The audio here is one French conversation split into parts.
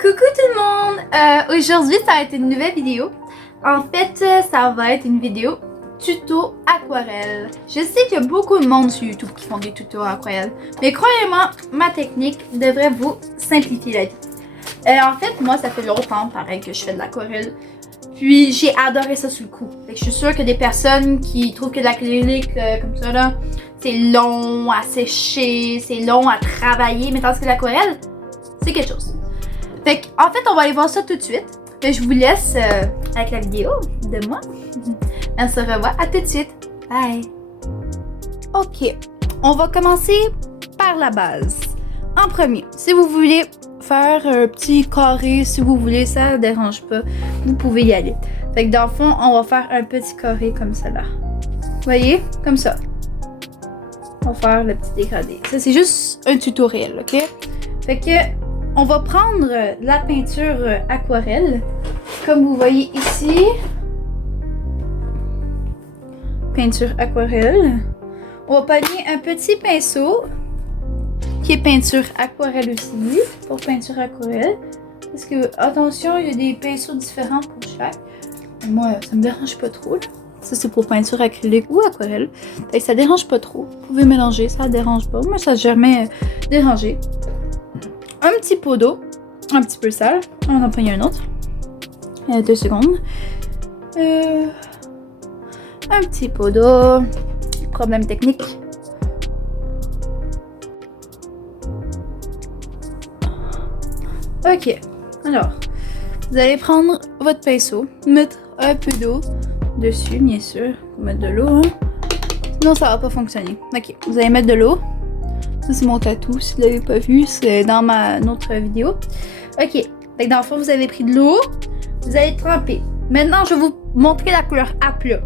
Coucou tout le monde! Aujourd'hui, ça va être une nouvelle vidéo. En fait, ça va être une vidéo tuto aquarelle. Je sais qu'il y a beaucoup de monde sur YouTube qui font des tutos aquarelle, mais croyez-moi, ma technique devrait vous simplifier la vie. En fait, moi, ça fait longtemps, pareil, que je fais de l'aquarelle. Puis, j'ai adoré ça sur le coup. Fait que je suis sûre que des personnes qui trouvent que de l'acrylique comme ça, là, c'est long à sécher, c'est long à travailler, mais tandis que l'aquarelle, c'est quelque chose. Fait en fait, on va aller voir ça tout de suite. Fait je vous laisse avec la vidéo de moi. On se revoit. À tout de suite. Bye. Ok, on va commencer par la base. En premier, si vous voulez faire un petit carré, si vous voulez, ça ne dérange pas. Vous pouvez y aller. Fait que dans le fond, on va faire un petit carré comme ça là. Vous voyez? Comme ça. On va faire le petit dégradé. Ça, c'est juste un tutoriel, ok? Fait que on va prendre la peinture aquarelle, comme vous voyez ici. Peinture aquarelle. On va pogner un petit pinceau, qui est peinture aquarelle aussi, pour peinture aquarelle. Parce que, attention, il y a des pinceaux différents pour chaque. Moi, ça me dérange pas trop, là. Ça, c'est pour peinture acrylique ou aquarelle. Fait que ça dérange pas trop. Vous pouvez mélanger, ça dérange pas. Moi, ça n'a jamais dérangé. Un petit pot d'eau, un petit peu sale. On en prend un autre. 2 secondes. Un petit pot d'eau. Problème technique. Ok. Alors, vous allez prendre votre pinceau, mettre un peu d'eau dessus, bien sûr. Mettre de l'eau, hein. Sinon, ça va pas fonctionner. Ok, vous allez mettre de l'eau. Ça, c'est mon tatou. Si vous l'avez pas vu, c'est dans ma autre vidéo. Ok. Fait que dans le fond, vous avez pris de l'eau. Vous allez tremper. Maintenant, je vais vous montrer la couleur à plat.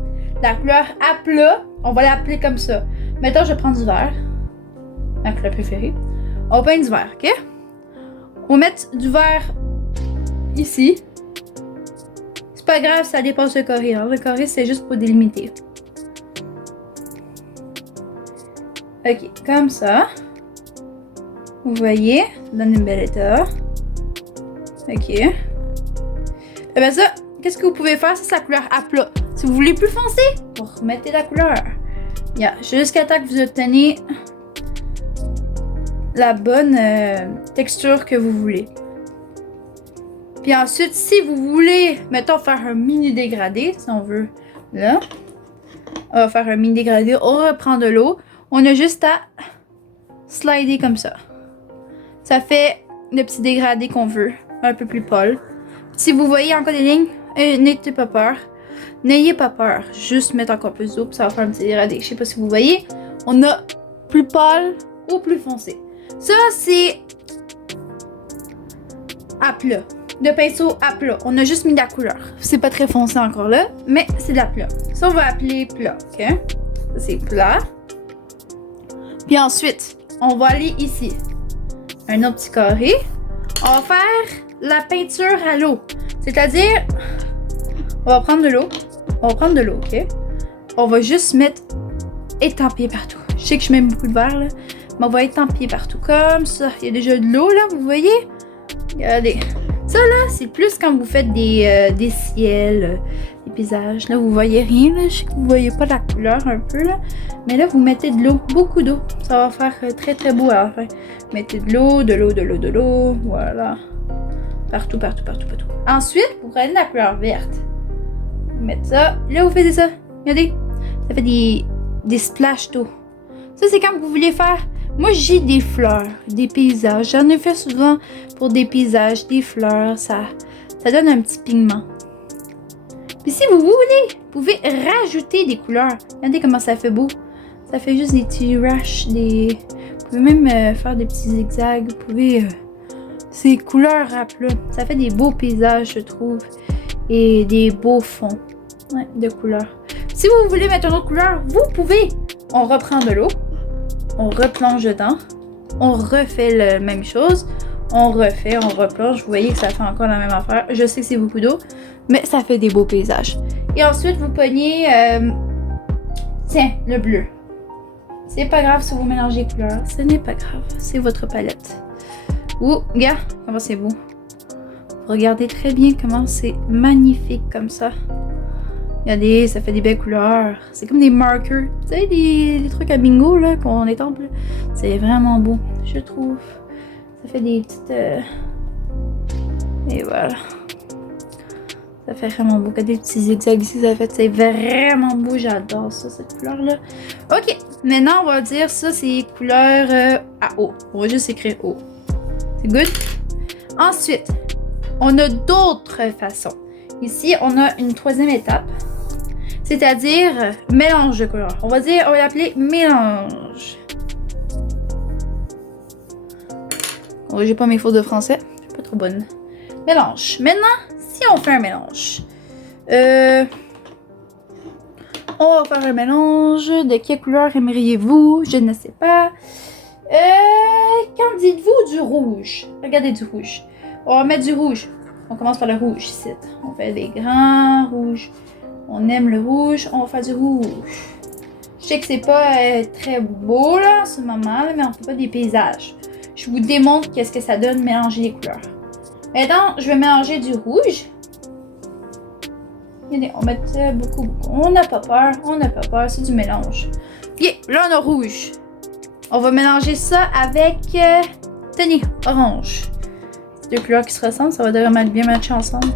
La couleur à plat, on va l'appeler comme ça. Maintenant, je prends du vert. Ma couleur préférée. On va peindre du vert, ok? On va mettre du vert ici. C'est pas grave, ça dépasse le carré. Hein. Le carré, c'est juste pour délimiter. Ok, comme ça. Vous voyez, ça donne une belle état. Ok. Et bien ça, qu'est-ce que vous pouvez faire? C'est sa couleur à plat. Si vous voulez plus foncé, vous remettez la couleur. Yeah. Jusqu'à temps que vous obtenez la bonne texture que vous voulez. Puis ensuite, si vous voulez, mettons, faire un mini dégradé, si on veut, là, on va faire un mini dégradé, on reprend de l'eau. On a juste à slider comme ça. Ça fait le petit dégradé qu'on veut, un peu plus pâle. Si vous voyez encore des lignes, n'ayez pas peur. N'ayez pas peur. Juste mettre encore plus d'eau, puis ça va faire un petit dégradé. Je sais pas si vous voyez, on a plus pâle ou plus foncé. Ça, c'est à plat. De pinceau à plat. On a juste mis de la couleur. C'est pas très foncé encore là, mais c'est de la plat. Ça, on va appeler plat, ok? Ça, c'est plat. Puis ensuite, on va aller ici. Un autre petit carré. On va faire la peinture à l'eau. C'est-à-dire, on va prendre de l'eau. On va prendre de l'eau, ok? On va juste mettre étampillé partout. Je sais que je mets beaucoup de verre, là. Mais on va étampiller partout. Comme ça. Il y a déjà de l'eau, là, vous voyez? Regardez. Ça, là, c'est plus quand vous faites des ciels, des paysages. Là, vous voyez rien, là. Je sais que vous voyez pas la couleur un peu, là. Mais là, vous mettez de l'eau, beaucoup d'eau. Ça va faire très, très beau à la fin. Mettez de l'eau, de l'eau, de l'eau, de l'eau. Voilà. Partout, partout, partout, partout. Ensuite, vous prenez la couleur verte. Vous mettez ça. Là, vous faites ça. Regardez. Ça fait des splashes d'eau. Ça, c'est quand vous voulez faire... Moi, j'ai des fleurs, des paysages. J'en ai fait souvent pour des paysages, des fleurs. Ça donne un petit pigment. Puis si vous voulez, vous pouvez rajouter des couleurs. Regardez comment ça fait beau. Ça fait juste des petits rushs. Vous pouvez même faire des petits zigzags. Vous pouvez... ces couleurs à plat. Ça fait des beaux paysages, je trouve. Et des beaux fonds de couleurs. Si vous voulez mettre une autre couleur, vous pouvez. On reprend de l'eau. On replonge dedans. On refait la même chose. On refait, on replonge. Vous voyez que ça fait encore la même affaire. Je sais que c'est beaucoup d'eau, mais ça fait des beaux paysages. Et ensuite, vous pognez... tiens, le bleu. C'est pas grave si vous mélangez les couleurs. Ce n'est pas grave. C'est votre palette. Ouh, regarde, comment c'est beau. Regardez très bien comment c'est magnifique comme ça. Regardez, ça fait des belles couleurs. C'est comme des markers. Tu sais, des trucs à bingo là qu'on étampe. C'est vraiment beau, je trouve. Ça fait des petites... Et voilà. Ça fait vraiment beau. Regardez des petits zigzags ici, ça fait. C'est vraiment beau. J'adore ça, cette couleur-là. Ok, maintenant on va dire ça, c'est couleur à eau. On va juste écrire eau. C'est good? Ensuite, on a d'autres façons. Ici, on a une troisième étape. C'est-à-dire mélange de couleurs. On va l'appeler mélange. Oh, j'ai pas mes fautes de français. Je suis pas trop bonne. Mélange. Maintenant, si on fait un mélange. On va faire un mélange. De quelle couleur aimeriez-vous? Je ne sais pas. Qu'en dites-vous du rouge? Regardez du rouge. On va mettre du rouge. On commence par le rouge ici. On fait des grands rouges. On aime le rouge. On va faire du rouge. Je sais que c'est pas très beau là en ce moment, là, mais on fait pas des paysages. Je vous démontre qu'est-ce que ça donne mélanger les couleurs. Maintenant, je vais mélanger du rouge. Regardez, on met beaucoup. On n'a pas peur, c'est du mélange. Yeah, là on a rouge. On va mélanger ça avec, tenez, orange. Deux couleurs qui se ressemblent, ça va vraiment bien matcher ensemble.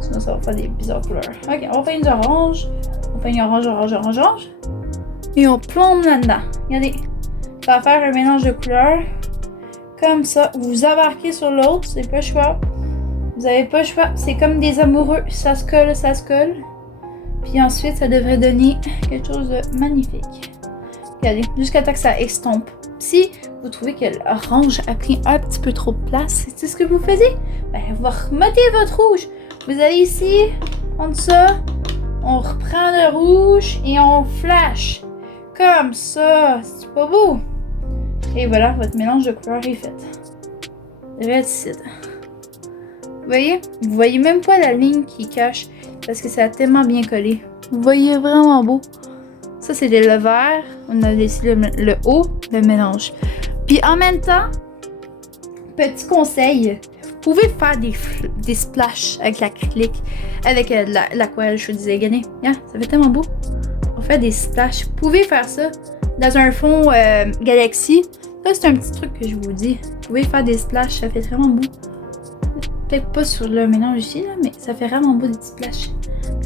Sinon, ça va faire des bizarres couleurs. Ok, on fait une orange. On fait une orange. Et on plombe là-dedans. Regardez, ça va faire un mélange de couleurs. Comme ça, vous embarquez sur l'autre, c'est pas le choix. Vous avez pas le choix, c'est comme des amoureux. Ça se colle. Puis ensuite, ça devrait donner quelque chose de magnifique. Regardez, jusqu'à temps que ça estompe. Si vous trouvez que l'orange a pris un petit peu trop de place, c'est ce que vous faisiez? Ben, vous remettez votre rouge. Vous allez ici, on dit ça, on reprend le rouge et on flash. Comme ça, c'est pas beau? Et voilà, votre mélange de couleurs est fait. Red Seed. Vous voyez même pas la ligne qui cache parce que ça a tellement bien collé. Vous voyez vraiment beau. Ça, c'est le vert. On a laissé le haut, le mélange. Puis en même temps, petit conseil, vous pouvez faire des splashes avec l'acrylique, avec l'aquarelle, je vous disais, regardez. Yeah, ça fait tellement beau. On fait des splashes. Vous pouvez faire ça dans un fond Galaxy. Ça, c'est un petit truc que je vous dis. Vous pouvez faire des splashes, ça fait vraiment beau. Peut-être pas sur le mélange ici, là, mais ça fait vraiment beau des petits splashes.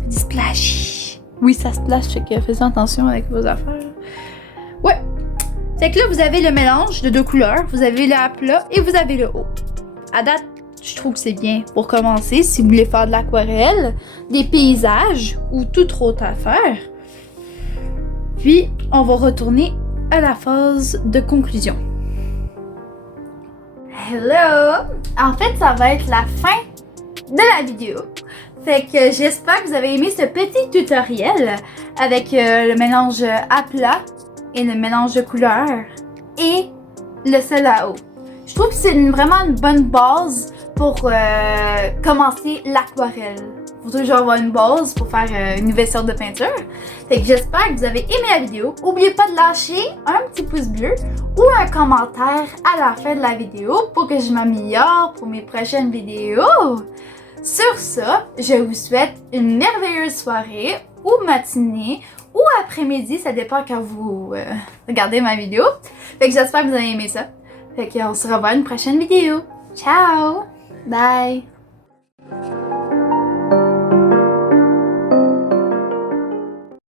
Des splashes. Oui, ça splash, fait que faites attention avec vos affaires. Ouais. Fait que là, vous avez le mélange de deux couleurs. Vous avez le à plat et vous avez le haut. À date, je trouve que c'est bien pour commencer. Si vous voulez faire de l'aquarelle, des paysages ou toute autre affaire. Puis, on va retourner à la phase de conclusion. Hello! En fait, ça va être la fin de la vidéo. Fait que j'espère que vous avez aimé ce petit tutoriel avec le mélange à plat et le mélange de couleurs et le sol à eau. Je trouve que c'est vraiment une bonne base pour commencer l'aquarelle. Il faut toujours avoir une base pour faire une nouvelle sorte de peinture. Fait que j'espère que vous avez aimé la vidéo. N'oubliez pas de lâcher un petit pouce bleu ou un commentaire à la fin de la vidéo pour que je m'améliore pour mes prochaines vidéos. Sur ça, je vous souhaite une merveilleuse soirée ou matinée ou après-midi, ça dépend quand vous regardez ma vidéo. Fait que j'espère que vous avez aimé ça. Fait qu'on se revoit à une prochaine vidéo. Ciao! Bye!